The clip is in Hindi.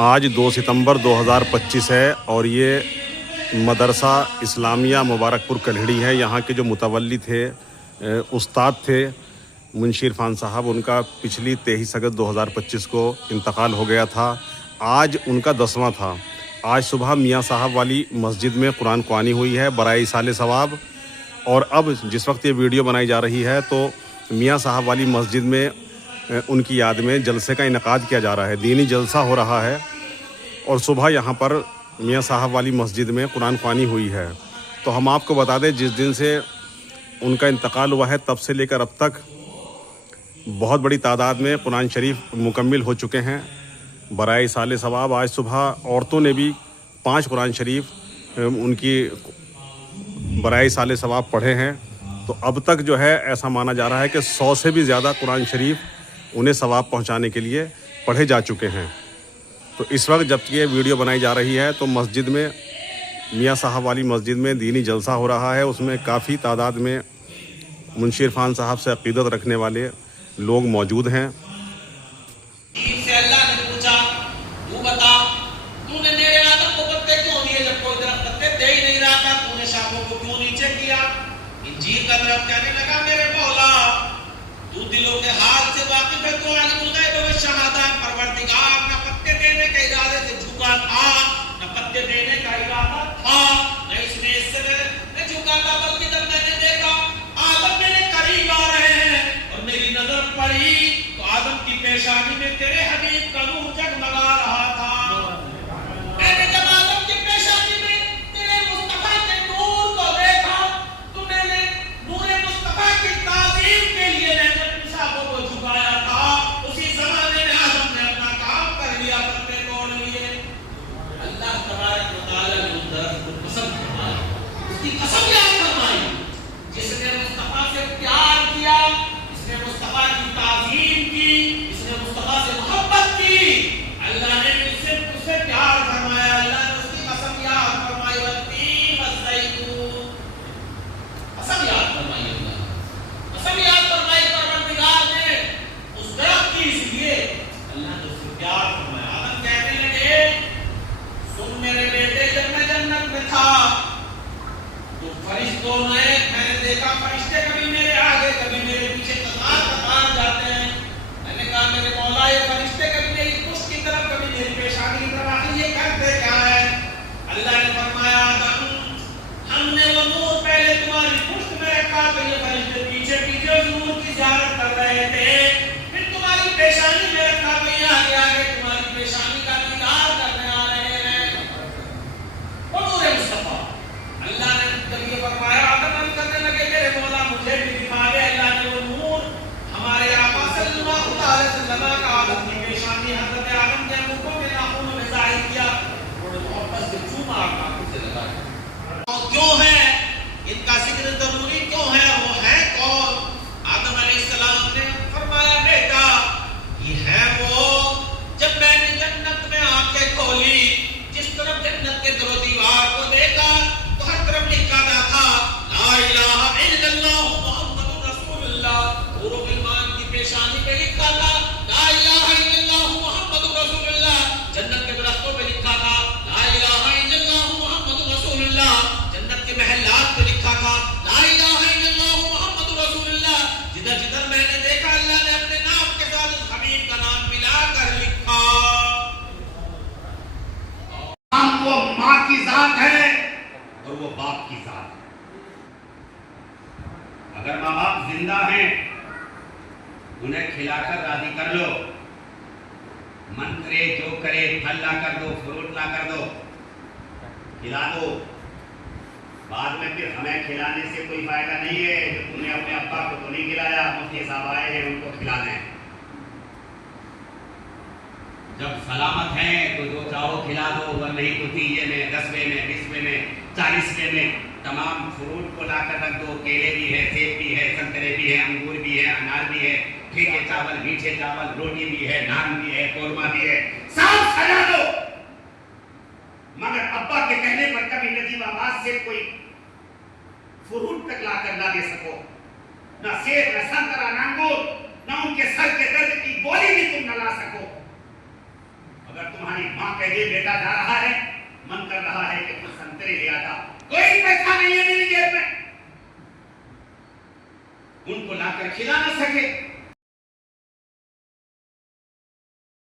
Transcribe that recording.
आज 2 सितंबर 2025 है और ये मदरसा इस्लामिया मुबारकपुर कल्हड़ी है। यहाँ के जो मुतवल्ली थे, उस्ताद थे मुंशी इरफान साहब, उनका पिछली 23 अगस्त 2025 को इंतकाल हो गया था। आज उनका 10वां था। आज सुबह मियाँ साहब वाली मस्जिद में कुरान ख्वानी हुई है बराए इसाले सवाब। और अब जिस वक्त ये वीडियो बनाई जा रही है तो मियाँ साहब वाली मस्जिद में उनकी याद में जलसे का इनकाद किया जा रहा है, दीनी जलसा हो रहा है। और सुबह यहाँ पर मियाँ साहब वाली मस्जिद में कुरान ख्वानी हुई है। तो हम आपको बता दें, जिस दिन से उनका इंतकाल हुआ है तब से लेकर अब तक बहुत बड़ी तादाद में कुरान शरीफ मुकम्मिल हो चुके हैं बराए इसाले सवाब। आज सुबह औरतों ने भी 5 कुरान शरीफ उनकी बराए इसाले सवाब पढ़े हैं। तो अब तक जो है ऐसा माना जा रहा है कि 100 से भी ज़्यादा कुरान शरीफ उन्हें सवाब पहुंचाने के लिए पढ़े जा चुके हैं। तो इस वक्त जब ये वीडियो बनाई जा रही है तो मस्जिद में, मियाँ साहब वाली मस्जिद में दीनी जलसा हो रहा है। उसमें काफ़ी तादाद में मुंशी इरफान साहब से अक़ीदत रखने वाले लोग मौजूद हैं। अल्लाह ने पूछा, तू बता, तूने मेरे आदम को पत्ते क्यों दिए जब कोई दरख्त पत्ते दे ही नहीं रहा था? तूने शाखों को क्यों नीचे किया? इंजीर का दरख्त कहने लगा, मेरे मौला, तू दिलों के हाल से वाकिफ है, तू आलिमुल गैब व शहादा, परवरदिगार, न पत्ते देने के इरादे से झुका था, न पत्ते देने का इरादा था, न इसने इससे न झुका था, बल्कि जब मैंने देखा आदम मेरे करीब आ रहे हैं और मेरी नजर पड़ी तो आदम की पेशानी में तेरे हबीब का नूर जगमगा रहा था। मैंने जब आदम की पेशानी में तेरे मुस्तफा के नूर को देखा तो मैंने नूरे मुस्तफा की ताज़ीम के लिए मैंने अपनी शाखों को झुकाया था। उसी ज़माने में आदम ने अपना काम कर लिया, पत्ते तोड़ लिए। अल्लाह तबारक व तआला ने उस दरख्त को कसम फरमाई, उसकी कसम याद फरमाई, जिसने मुस्तफा से प्यार किया, इसने मुस्तफा की ताज़ीम की, इसने मुस्तफा से मोहब्बत की। अल्लाह ने उससे प्यार फरमाया, अल्लाह ने उसकी कसम याद फरमाई, वत्तीन वज़ैतून, कसम याद फरमाई, अल्लाह कसम याद फरमाई परवरदिगार ने उस दरख्त की, इसलिए अल्लाह ने उससे प्यार फरमाया। आदम कहने लगे, सुन मेरे बेटे, जब मैं जन्नत में था तो फरिश्तों ने, मैंने देखा फरिश्ते कभी मेरे आगे कभी मेरे पीछे कतार जाते हैं। मैंने कहा, मेरे मौला, ये फरिश्ते कभी मेरी पुष्ट की तरफ कभी मेरी पेशानी की तरफ आते, ये करते क्या है? अल्लाह ने फरमाया, आदम, हमने वो नूर पहले तुम्हारी पुष्ट में रखा तो ये फरिश्ते पीछे पीछे उस नूर की ज़ियारत कर रहे थे। फिर तुम्हारी पेशानी में रखा तो ये आगे आगे तुम्हारी पेशानी का दीदार करने आ रहे हैं। वो नूर मुस्तफा। अल्लाह ने जब ये फरमाया, आदम हम करने लगे, मेरे मौला मुझे भी दिखा दे। अल्लाह ने वो नूर हमारे आका सल्लल्लाहु अलैहि वसल्लम का आदम की पेशानी, हज़रत आदम के मुंह के नाखूनों में ज़ाहिर किया, थोड़े मोहब्बत से चूमा आका से लगाया। क्यों है इनका जिक्र जरूरी, क्यों है? वो है कौन? आदम अलैहिस्सलाम ने फरमाया, बेटा, ये है वो जब मैंने जन्नत में आंखें खोली, जिस तरफ जन्नत के दरो दीवार को देखा तो हर तरफ लिखा था ला इलाहा इल्लल्लाह मुहम्मदुर रसूलुल्लाह। पूरे ईमान की पेशानी पे लिखा था ला इलाहा इल्लल्लाह मुहम्मदुर रसूलुल्लाह। जन्नत के दरख्तों पे लिखा था ला इलाहा इल्लल्लाह मुहम्मदुर रसूलुल्लाह। जन्नत के महलात पे लिखा था ला इलाहा इल्लल्लाह मुहम्मदुर रसूलुल्लाह। जिधर जिधर मैंने देखा, अल्लाह ने अपने नाम के साथ उस हबीब का नाम मिलाकर लिखा। वो माँ की जात है और वो बाप की जात है। अगर माँ बाप जिंदा हैं, उन्हें खिलाकर राजी कर लो, मन करे जो करे, फल ला कर दो, फ्रूट ला कर दो, खिला दो। बाद में फिर हमें खिलाने से कोई फायदा नहीं है। जो तुमने अपने अब्बा को तो नहीं खिलाया, मुफ्ती साहब आए हैं उनको खिला दें। जब सलामत हैं तो जो चाहो खिला दो, अगर नहीं तो 30 में, 10वें में, 20वें में, 40वें में तमाम फ्रूट को लाकर रख दो। केले भी है, सेब भी है, संतरे भी है, अंगूर भी है, अनार भी है, फीके चावल, मीठे चावल, रोटी भी है, नान भी है, कोरमा भी है, सब खिला दो। मगर अब्बा के कहने पर कभी नजीब आबाद से कोई फ्रूट तक लाकर ना दे सको, ना सेब, ना संतरा, ना अंगूर, ना उनके सर के दर्द की गोली भी तुम न ला सको। अगर तुम्हारी माँ ये बेटा जा रहा है, मन कर रहा है कि कुछ संतरे ले आता, कोई पैसा नहीं है मेरी जेब में, उनको लाकर खिला ना